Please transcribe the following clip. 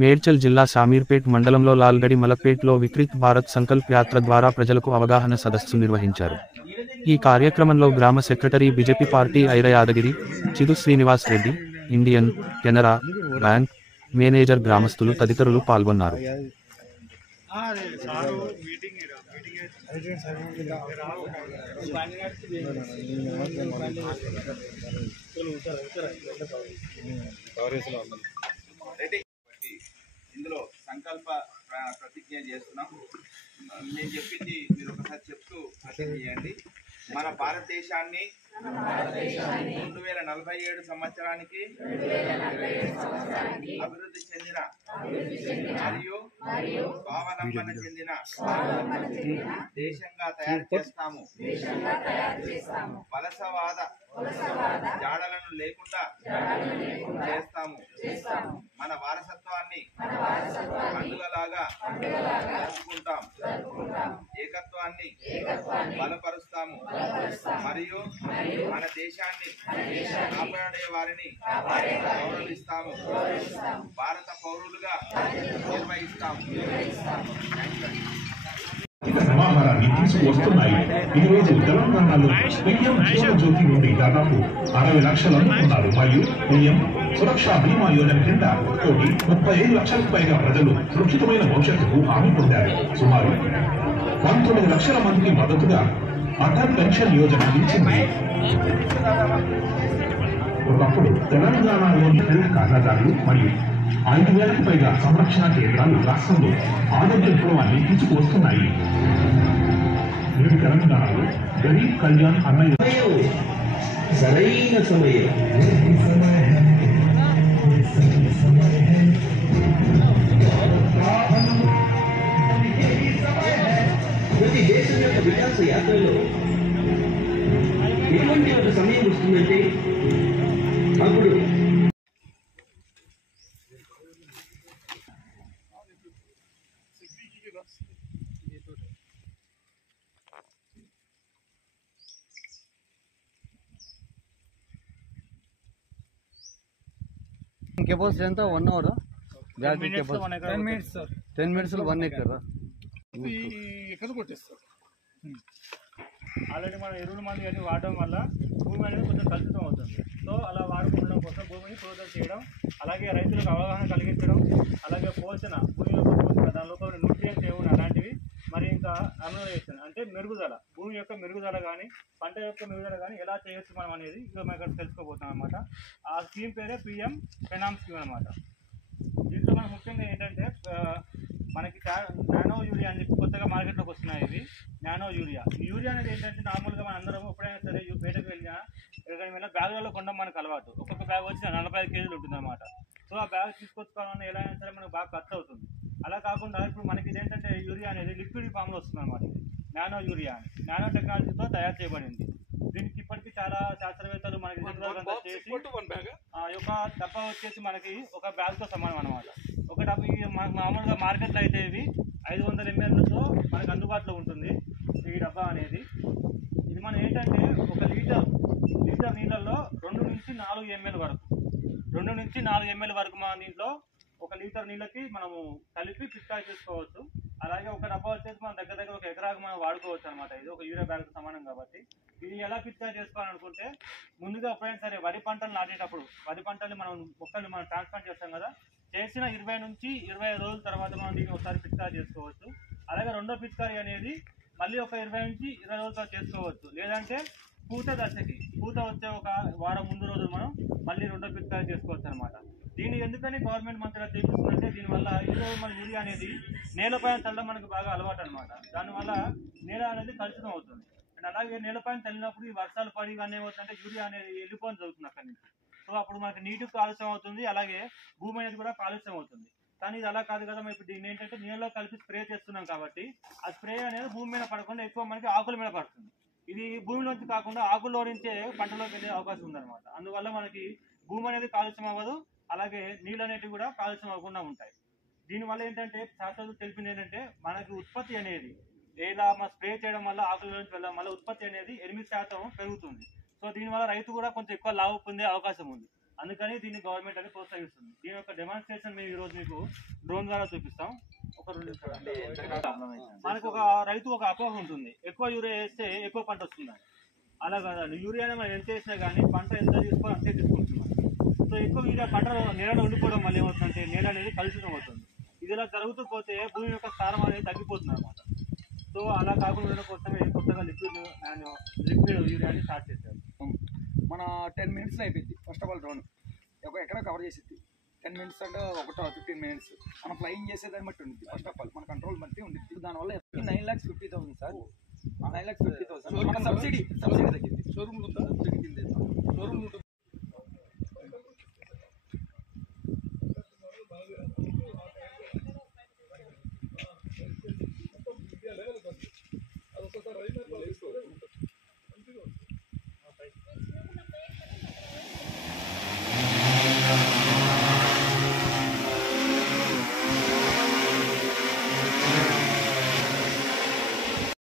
మేడ్చల్ జిల్లా శామీర్పేట్ మండలంలో లాల్గడి మలక్పేట్లో వికృత్ భారత్ సంకల్ప్ యాత్ర ద్వారా ప్రజలకు అవగాహన సదస్సు నిర్వహించారు. ఈ కార్యక్రమంలో గ్రామ secretary BJP party Aira Yadagiri, Chidu Srinivas Reddy, Indian, Canara bank manager గ్రామస్తులు తదితరులు పాల్గొన్నారు. ఇందులో సంకల్ప ప్రతిజ్ఞ చేస్తున్నాం. నేను చెప్పింది మీరు ఒకసారి చెప్తూ ప్రతిజ్ఞ చేయండి. మన భారతదేశాన్ని 2047 సంవత్సరానికి అభివృద్ధి చెందిన మరియు స్వావలంబన చెందిన దేశంగా తయారు చేస్తాము. వలసవాద జాడలను లేకుండా చేస్తాము. మన వారసత్వాన్ని పండుగలాగా జరుపుకుంటాం. ఏకత్వాన్ని బలపరుస్తాము మరియు మన దేశాన్ని కాపాడే వారిని గౌరవిస్తాము. భారత పౌరులుగా నిర్వహిస్తాము. సమాహారాన్ని తీసుకువస్తున్నాయి. ఈ రోజు తెలంగాణలో పిఎం జ్యోతి నుండి దాదాపు 60 లక్షలు అందుకున్నారు మరియు పిఎం సురక్షా బీమా యోజన కింద 1,35 లక్షలకు పైగా ప్రజలు సురక్షితమైన భవిష్యత్తుకు హామీ పొందారు. సుమారు 19 లక్షల మందికి మద్దతుగా అటల్ పెన్షన్ యోజన ఇచ్చింది. ఒకప్పుడు తెలంగాణలోని హెల్త్ ఖాతాదారులు మరియు 5,000కు పైగా సంరక్షణ కేంద్రాలు రాష్ట్రంలో ఆరోగ్య విప్లవాన్ని తీసుకువస్తున్నాయి. నేడు తెలంగాణలో గరీబ్ కళ్యాణ్ అన్నయ్య సరైన సమయం. ప్రతి దేశం యొక్క వికాస యాత్రలో ఎటువంటి ఒక సమయం వస్తుందంటే అప్పుడు కెపాసిటీ ఎంత 1 అవర్ 10 minutes 1 ఎకర్ ఎక్కడ కొట్టేస్తారు. ఆల్రెడీ మనం ఎరువుల మంది అన్ని వాడడం వల్ల భూమి అనేది కొంచెం కలుషితం అవుతుంది. సో అలా వాడకుండా కోసం భూమిని శోధన చేయడం, అలాగే రైతులకు అవగాహన కలిగించడం, అలాగే పోషణ భూమిలో పోషణ దాని లోపల న్యూట్రియంట్స్ ఏమున్నా అలాంటివి, మరి ఇంకా అమ్యూనేషన్ అంటే మెరుగుదల, భూమి యొక్క మెరుగుదల కానీ పంట యొక్క మెరుగుదల కానీ ఎలా చేయొచ్చు మనం అనేది ఇంకా మనం ఇక్కడ తెలుసుకోబోతున్నాం అనమాట. ఆ స్కీమ్ పేరే పిఎం పెనామ్ స్కీమ్ అనమాట. దీంట్లో మనం ముఖ్యంగా ఏంటంటే మనకి నానో యూరియా అని చెప్పి కొత్తగా మార్కెట్లోకి వస్తున్నాయి. ఇవి నానో యూరియా. ఈ యూరియా అనేది ఏంటంటే నార్మల్గా మన అందరం ఎప్పుడైనా సరే బయటకు వెళ్ళినా ఎక్కడికి వెళ్ళినా బ్యాగులలో కొనడం మనకు అలవాటు. ఒక్కొక్క బ్యాగ్ వచ్చి 45 కేజీలు ఉంటుంది అనమాట. సో ఆ బ్యాగ్ తీసుకొచ్చుకోవాలన్నా ఎలా అయినా సరే మనకు బాగా ఖర్చు అవుతుంది. అలా కాకుండా ఇప్పుడు మనకి ఇదేంటంటే యూరియా అనేది లిక్విడ్ ఫామ్లో వస్తుంది అనమాట. నానో యూరియా అని నానో టెక్నాలజీతో తయారు చేయబడింది. దీనికి ఇప్పటికీ చాలా శాస్త్రవేత్తలు మనకి చేసి యొక్క డబ్బా వచ్చేసి మనకి ఒక బ్యాగ్తో సమానం అనమాట. ఒక డబ్బా మామూలుగా మార్కెట్లో అయితే ఇవి 500 mlతో మనకు అందుబాటులో ఉంటుంది ఈ డబ్బా అనేది. ఇది మనం ఏంటంటే ఒక లీటర్ నీళ్ళల్లో 2 నుంచి 4 ml వరకు 2 నుంచి 4 ml వరకు మన దీంట్లో ఒక లీటర్ నీళ్ళకి మనము కలిపి పిచికారీ చేసుకోవచ్చు. అలాగే ఒక డబ్బా వచ్చేసి మనం దగ్గర ఒక ఎకరాకు మనం వాడుకోవచ్చు అనమాట. ఇది ఒక యూరియా బ్యాగ్తో సమానం కాబట్టి ఇది ఎలా పిచికారీ చేసుకోవాలనుకుంటే ముందుగా ఎప్పుడైనా సరే వరి పంటలు నాటేటప్పుడు వరి పంటలు మొక్కల్ని మనం ట్రాన్స్ప్లాంట్ చేస్తాం కదా, చేసిన 20 నుంచి 25 రోజుల తర్వాత మనం దీన్ని ఒకసారి పిచికారీ చేసుకోవచ్చు. అలాగే రెండో పిచికారీ అనేది మళ్ళీ ఒక 20 నుంచి 20 రోజుల తర్వాత చేసుకోవచ్చు. లేదంటే పూత దశకి పూత వచ్చే ఒక వారం ముందు రోజు మనం మళ్ళీ రెండో పిచికారీ చేసుకోవచ్చు అనమాట. దీన్ని ఎందుకని గవర్నమెంట్ మంత్రిగా చేపిస్తుందంటే దీనివల్ల ఈరోజు మన యూరియా అనేది నేలపైన చల్లడం మనకు బాగా అలవాటు అనమాట. దానివల్ల నేల అనేది కలుషితం అవుతుంది. అండ్ అలాగే నేలపైన చల్లినప్పుడు ఈ వర్షాలు పడి కానీ ఏమవుతుందంటే యూరియా అనేది వెళ్ళిపోని జరుగుతుంది అక్కడి నుంచి. సో అప్పుడు మనకి నీటి కాలుష్యం అవుతుంది, అలాగే భూమి అనేది కూడా కాలుష్యం అవుతుంది. కానీ ఇది అలా కాదు కదా, ఇప్పుడు దీన్ని ఏంటంటే నీళ్ళలో కలిపి స్ప్రే చేస్తున్నాం కాబట్టి ఆ స్ప్రే అనేది భూమి మీద పడకుండా ఎక్కువ మనకి ఆకుల మీద పడుతుంది. ఇది భూమిలోంచి కాకుండా ఆకుల్లో నుంచే పంటలోకి వెళ్ళే అవకాశం ఉందన్నమాట. అందువల్ల మనకి భూమి అనేది కాలుష్యం అవ్వదు, అలాగే నీళ్ళు అనేటివి కూడా కాలుష్యం అవ్వకుండా ఉంటాయి. దీనివల్ల ఏంటంటే శాస్త్రవేత్తలు తెలిపింది ఏంటంటే మనకి ఉత్పత్తి అనేది ఇలా స్ప్రే చేయడం వల్ల ఆకుల నుంచి వెళ్ళడం వల్ల ఉత్పత్తి అనేది 8% పెరుగుతుంది. సో దీనివల్ల రైతు కూడా కొంచెం ఎక్కువ లాభం పొందే అవకాశం ఉంది. అందుకని దీన్ని గవర్నమెంట్ అనేది ప్రోత్సహిస్తుంది. దీని యొక్క డెమాన్స్ట్రేషన్ మేము ఈరోజు మీకు డ్రోన్ ద్వారా చూపిస్తాం. ఒక 2 నిమిషాలు. మనకు ఒక రైతు ఒక అపోహ ఉంటుంది, ఎక్కువ యూరియా వేస్తే ఎక్కువ పంట వస్తుందని. అలా కాదండి, యూరియాని మనం ఎంత వేసినా కానీ పంట ఎంత తీసుకోవాలి అంతే తీసుకుంటున్నాం. సో ఎక్కువ యూరియా పంట నేలలో ఉండిపోవడం వల్ల ఏమవుతుందంటే నేల అనేది కలుషితం అవుతుంది. ఇది ఇలా జరుగుతూ పోతే భూమి యొక్క స్థానం అనేది తగ్గిపోతుంది అన్నమాట. సో అలా కాకుండా ఉండడం కోసమే కొత్తగా లిక్విడ్ యూరియాని స్టార్ట్ చేశారు. మన 10 minutes అయిపోయింది ఫస్ట్ ఆఫ్ ఆల్ డ్రోన్ ఒక ఎక్కడ కవర్ చేసిద్ది. 10 minutes అంటే ఒక 15 minutes మనం ఫ్లయింగ్ చేసేదాన్ని బట్టి ఉంటుంది. ఫస్ట్ ఆఫ్ ఆల్ మన కంట్రోల్ బట్టి ఉంటుంది. దానివల్ల 9,50,000 సార్, 9,50,000 మన సబ్సిడీ తగ్గింది. షోరూమ్